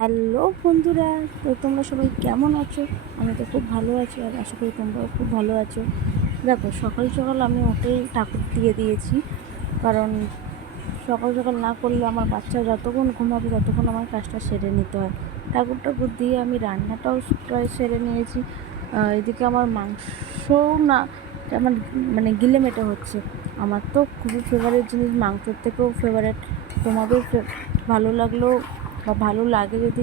Hello বন্ধুরা, তো তোমরা সবাই কেমন আছো? আমি তো খুব ভালো আছি আর আশা করি তোমরাও খুব ভালো আছো। দেখো, সকাল সকাল আমি উঠেই ঠাকুর দিয়ে দিয়েছি, কারণ সকাল সকাল না করলে আমার বাচ্চা যতক্ষণ ঘুমাবে ততক্ষণ আমার কাজটা সেরে নিতে হয়। ঠাকুর ঠাকুর দিয়ে আমি রান্নাটাও প্রায় সেরে নিয়েছি। এদিকে আমার মাংসও না আমার গিলে মেটে হচ্ছে। আমার তো খুবই ফেভারিট জিনিস, মাংসের থেকেও ফেভারিট। তোমাদের ভালো লাগলেও বা ভালো লাগে যদি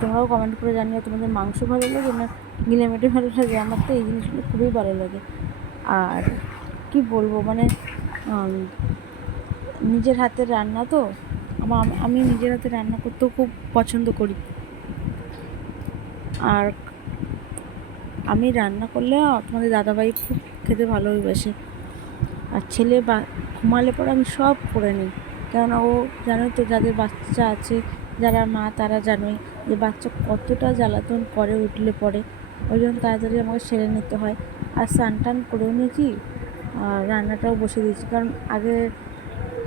তোমরাও কমেন্ট করে জানিও তোমাদের মাংস ভালো লাগে না গিলে মেটে ভালো লাগে। আমার তো এই জিনিসগুলো খুবই ভালো লাগে। আর কি বলবো, নিজের হাতের রান্না তো আমি নিজের হাতে রান্না করতেও খুব পছন্দ করি। আর আমি রান্না করলে তোমাদের দাদাভাই খুব খেতে ভালোবাসে। আর ছেলে বা ঘুমালে পরে আমি সব করে নিই, কেননা ও জানোই তো, যাদের বাচ্চা আছে, যারা মা তারা জানোই যে বাচ্চা কতটা জ্বালাতন করে উঠলে পরে। ওই জন্য তাড়াতাড়ি আমাকে সেরে নিতে হয়। আর স্নান টান করেও নিয়েছি আর রান্নাটাও বসে দিয়েছি, কারণ আগে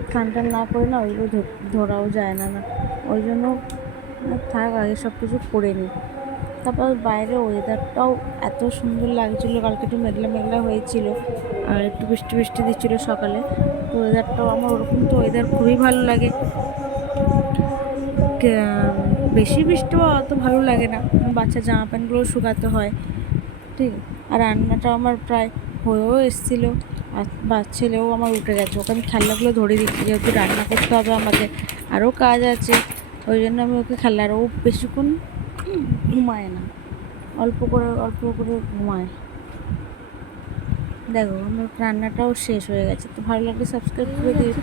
স্নান টান না করে না ওইগুলো ধরাও যায় না। ওই জন্য থাক, আগে সব কিছু করে নিই। তারপর বাইরে ওয়েদারটাও এত সুন্দর লাগছিলো, কালকে একটু মেঘলা মেঘলা হয়েছিল আর একটু বৃষ্টি বৃষ্টি দিচ্ছিলো সকালে। তো ওয়েদারটাও আমার ওরকম, তো ওয়েদার খুবই ভালো লাগে। বেশি বৃষ্টিও অত ভালো লাগে না, বাচ্চার জামা প্যান্টগুলো শুকাতে হয়, ঠিক। আর রান্নাটাও আমার প্রায় হয়েও এসেছিলো। আর ছেলেও আমার উঠে গেছে, ওকে আমি খেলনাগুলো ধরে দিচ্ছি, যেহেতু রান্না করতে হবে আমাদের, আরও কাজ আছে। ওই জন্য আমি ওকে খেলনা, আর ও বেশিক্ষণ ঘুমায় না, অল্প করে অল্প করে ঘুমায়। দেখো, আমার রান্নাটাও শেষ হয়ে গেছে। তো ভালো লাগলে সাবস্ক্রাইব করে দিও।